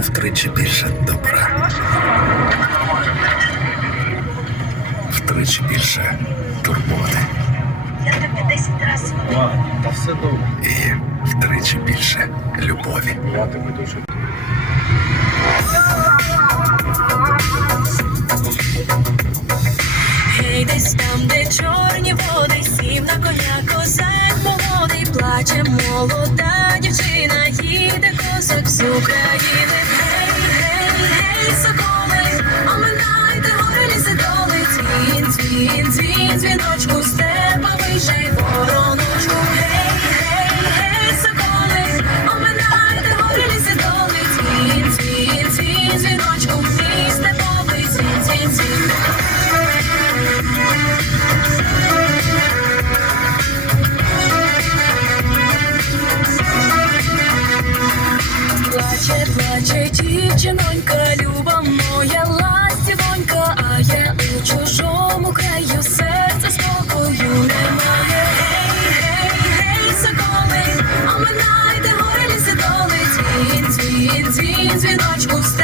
втричі більше добра. Втричі більше турботи. Я тобі 10 разів. Ладно, та все добре. І втричі більше любові. Гей, десь там, де чорні води, сів на коня козак молодий, плаче молода дівчина, їде козак з України. Гей, гей, гей, соколи, оминайте гори ліси доли, дзвін, дзвін, дзвін, дзвіночку, з тебе вороночку. дівчинонька, люба моя ластівонька, а я у чужому краю серце спокою немає. Гей, гей, гей, соколи, оминайте горе ліси доли, дзвін, дзвін, дзвін, дзвіночку, встань.